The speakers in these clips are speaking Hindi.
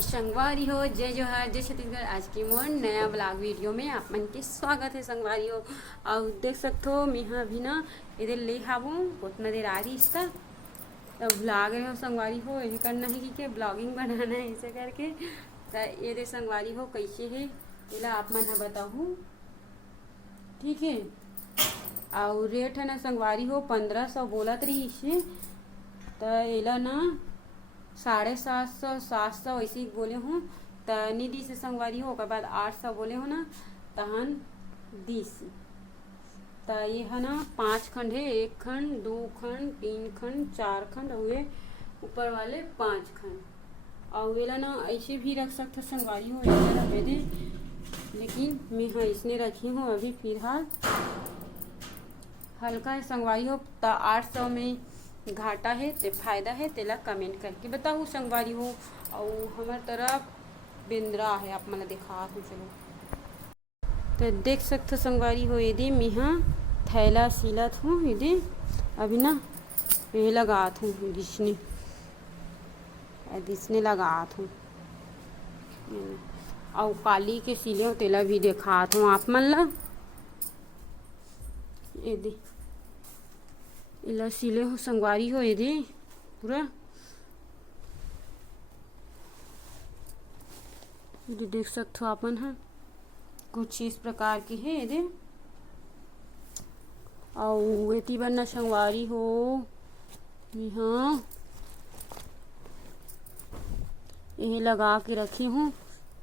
संगवारी हो जय जोहार जय छत्तीसगढ़। आज की मोर नया ब्लॉग वीडियो में आप मन के स्वागत है संगवारी हो। और देख सकते हो मैं अभी ना इधर ले हाबू उतना देर आ रही इसका तो भुला गए हो संगवारी हो। यही करना है कि ब्लॉगिंग बनाना है ऐसे करके। तो ये दे संगवारी हो कैसे है इला आप मन है बताऊँ, ठीक है। और रेट है ना संगवारी हो 1500 बोलत रही इसे, तो इला ना 750 700 ऐसे ही बोले हूँ। तो निधि से संगवारी हो ओकर बाद 800 बोले हो ना तहन 20। तो ये है ना 5 खंड है, 1 खंड 2 खंड 3 खंड 4 खंड और ये ऊपर वाले 5 खंड। और वेला ना ऐसे भी रख सकते संगवारी हो ऐसे रखे दे, लेकिन मैं हाँ इसने रखी हूँ अभी फिलहाल। हल्का है संगवारी हो तो 800 में घाटा है ते फायदा है तेला कमेंट करके बताओ संगवारी हो। और हमारे तरफ बिंद्रा है आप मतलब दिखा हूँ। चलो तो देख सकते संगवारी हो यदि मैं हाँ थैला सिलत हूँ यदि अभी ना ये लगात हूँ दिसने लगात हूँ। और काली के सिले हो तेला भी दिखात हूँ आप मन ला। यदि इला सिले हो संगवारी हो यदि पूरा यदि देख सकते हो अपन है कुछ इस प्रकार की है यदि। और एती बनना संगवारी हो हाँ यही लगा के रखी हूँ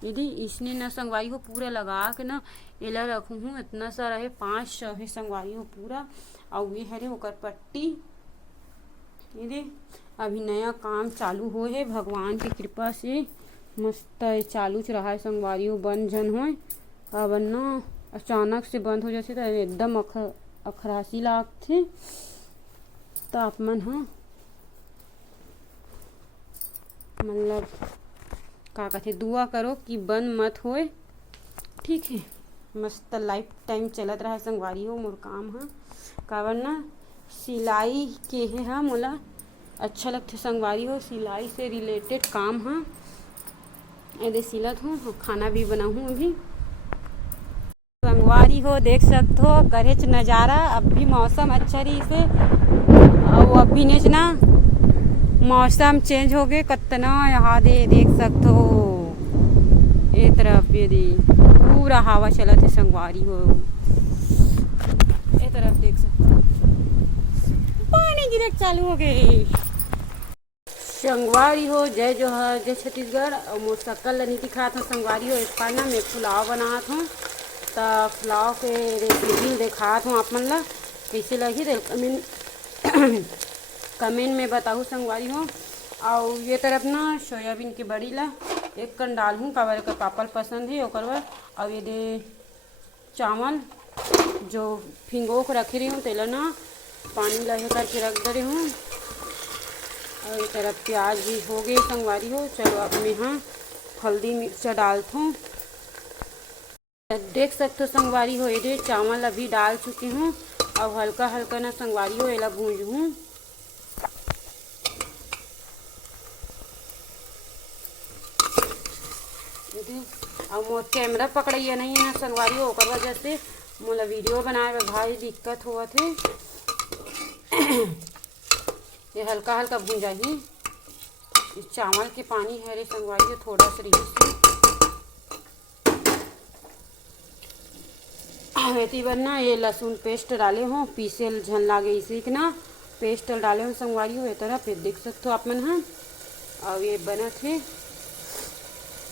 यदि इसने ना संगवारी हो पूरा लगा के ना इला रखू हूँ। इतना सारा है 500 है संगवारी हो पूरा। और ये है ओकर पट्टी यदि अभी नया काम चालू हो है भगवान की कृपा से मस्त चालू रहा है संगवारी हो। बंद जन हो अब ना अचानक से बंद हो जाए तो एकदम अखरासी लागथे। तो आप मन हाँ मतलब का कहते दुआ करो कि बंद मत होए, ठीक है। मस्त लाइफ टाइम चलत रहा संगवारी हो मोर काम हाँ काबर ना सिलाई के है हाँ मोला अच्छा लगते संगवारी हो। सिलाई से रिलेटेड काम हाँ ऐसे सिलत हूँ और खाना भी बनाऊँ अभी। संगवारी हो देख सकते हो करेच नज़ारा। अब भी मौसम अच्छा रही से और अभी नेच ना मौसम चेंज हो गए कितना यहाँ दे देख सकते हो ये तरफ यदि पूरा हवा चलत है संगवारी हो। ये तरफ देख सकते हो पानी गिरक चालू हो गए। संगवारी हो जय जोहार जय छत्तीसगढ़। और मोर सकल नहीं दिखात हूँ संगवारी हो। एक बार ना मैं पुलाव बनात हूँ तो पुलाव के रेसिपी दिखात हूँ आप मन ला कैसे लगी कमेंट में बताऊँ संगवारी हो। और ये तरफ ना सोयाबीन की बड़ी ला एक कन डालूँ काबर का पापड़ पसंद है ओकर बर। और ये दे चावल जो भिंगो के रखे रही हूँ तेला ना पानी लहे करके रख दे रही हूँ। और ये तरफ प्याज भी हो गई संगवारी हो। चलो अब मैं हाँ हल्दी मिर्चा डालता हूँ। देख सकते हो संगवारी हो ये चावल अभी डाल चुकी हूँ। अब हल्का हल्का ना संगवारी हो एला भूंज हूँ। और मोर कैमरा पकड़िए नहीं है ना संगवारी हो ओकर वजह से मोला वीडियो बनाए में भारी दिक्कत हुआ थे। ये हल्का हल्का भूंजा ही इस चावल के पानी है रे संगवारी हो थोड़ा सा रही वेती बनना। ये लहसुन पेस्ट डाले हो पीसे झन लागे इसी के ना पेस्ट डाले हो संगवारी हो ये तरह फिर देख सकते हो आप मन हाँ। और ये बना थे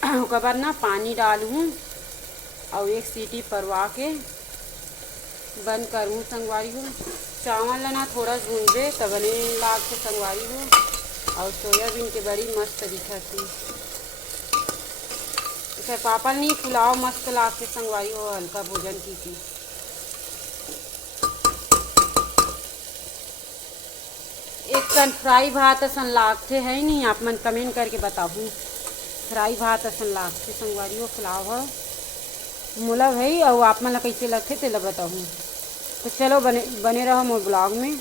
उसके बाद ना पानी डालूँ और एक सीटी परवा के बंद करूँ संगवारी हो। चावल ना थोड़ा भूंजे तब नहीं लाग के संगवारी हो। और सोयाबीन के बड़ी मस्त दिखत थी ऐसे पापड़ नहीं पुलाव मस्त लाग के संगवारी हो हल्का भोजन की थी। एक कन फ्राई भात असन लागते है नहीं आप मन कमेंट करके बताऊँ। फ्राई भात असन लागते संगवारी हो पुलाव है मोला भाई। और आप मन ला कैसे लगते तेला बताऊँ। तो चलो बने रहो मोर ब्लॉग में।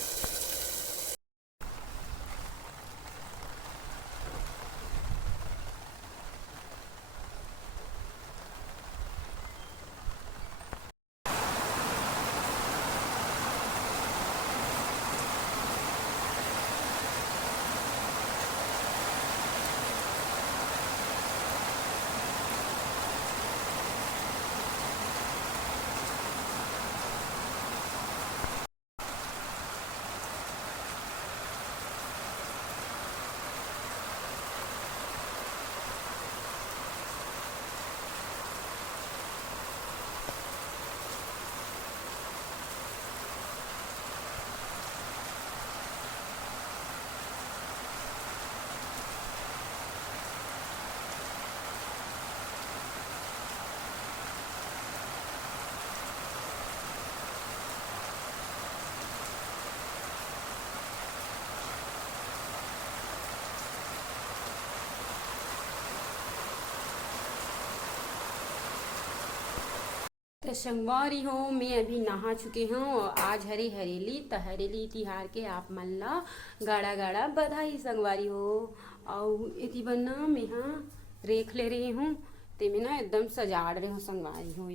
तो संगवारी हो मैं अभी नहा चुके हूँ और आज हरेली तो हरेली तिहार के आप मन ला गाड़ा गाड़ा बधाई संगवारी हो। और इति बना मैं यहाँ रेख ले रही हूँ ते में ना एकदम सजाड़ रहे हो संगवारी हो।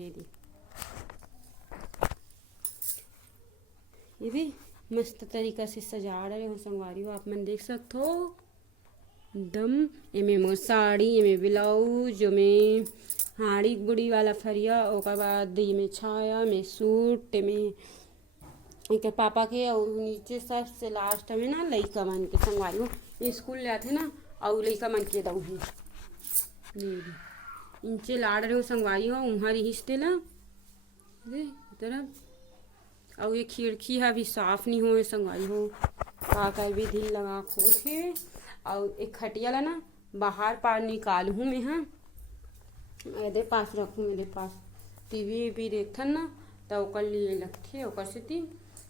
ये भी मस्त तरीका से सजा रहे हो संगवारी हो, आप मन देख सकते हो एकदम। एमे मोर साड़ी, एमे ब्लाउज, एमे हाड़ी बुड़ी वाला फरिया, ओकर बाद एमे छाया, एमे सूट, एमे एक पापा के और नीचे सबसे लास्ट में ना लइका मन के संगवारी हो स्कूल ले आथे ना और लइका मन के दऊ है इंचे लाड़ रहे हो संगवारी हो उहाँ रिश्ते ला तरफ। और ये खिड़की है अभी साफ नहीं हुए संगवारी हो का भी दिल लगा खोखे। और एक खटिया ला ना बाहर पार निकाल हूँ मैं, हाँ मेरे पास रखूँ, मेरे पास टीवी भी देखथन ना तो ओकर लिए लगथे ओकर सेती।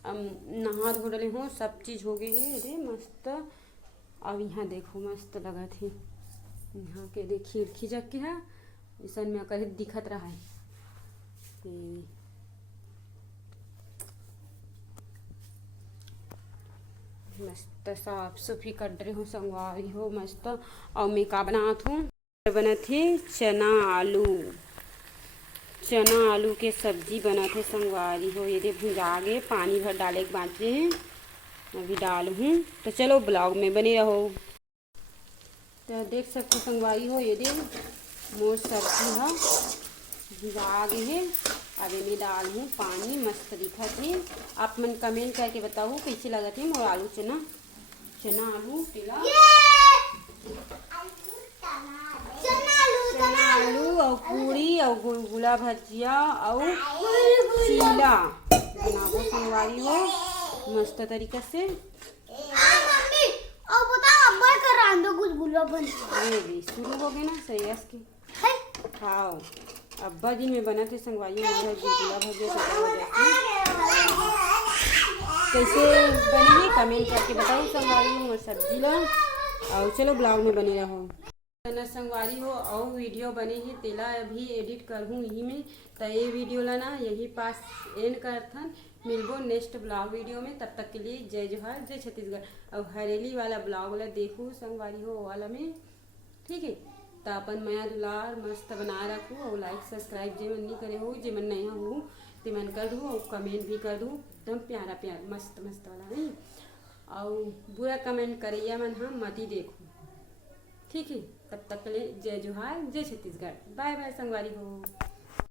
अब नहा धो डले हो सब चीज़ हो गई है रे मस्त। अब यहाँ देखो मस्त लगा थे यहाँ के देख खिड़की जग के है ऐसा में कहीं दिखत रहा है। मस्त साफ सुफी कर रही हूँ संगवारी हो मस्त। और मैं का बनात हूँ बनत है चना आलू के सब्जी बनत है संगवारी हो। ये भुजा गे पानी भर डाले के बाँचे हैं अभी डाल हूँ तो चलो ब्लॉग में बने रहो। तो देख सकते संगवारी हो ये मोर सब्जी है भुजा गे है अब मैं डाल हूँ पानी मस्त दिखत है। आप मन कमेंट करके बताओ कैसे लगत है मोर आलू चना आलू टीला चना आलू और पूरी और गुलगुला भजिया और चीला बनाबो संगवारी हो मस्त तरीका से। भी शुरू हो गए ना सही के खाओ अब्बा दिन में बना थे संगवारी गुलगुला भजिया कैसे बने कमेंट करके बताओ संगवारी हो सब्जी ला। और चलो ब्लॉग में बने रहो संगवारी हो। और वीडियो बने ही तेला अभी एडिट करहूँ यही में तो ये वीडियो ला ना यही पास एंड करथन मिलबो नेक्स्ट ब्लॉग वीडियो में। तब तक के लिए जय जोहार जय छत्तीसगढ़। और हरेली वाला ब्लॉग ला देखो संगवारी हो वाला में ठीक है। तो अपन माया दुलार मस्त बना रखो और लाइक सब्सक्राइब जे मन नहीं करे हो जे मन नया हो ते मन कर दो और कमेंट भी कर दो एकदम प्यारा प्यारा मस्त मस्त वाला नहीं। और बुरा कमेंट करिए मन हम मत ही देखो ठीक है। तब तक के लिए जय जोहार जय छत्तीसगढ़ बाय बाय संगवारी हो।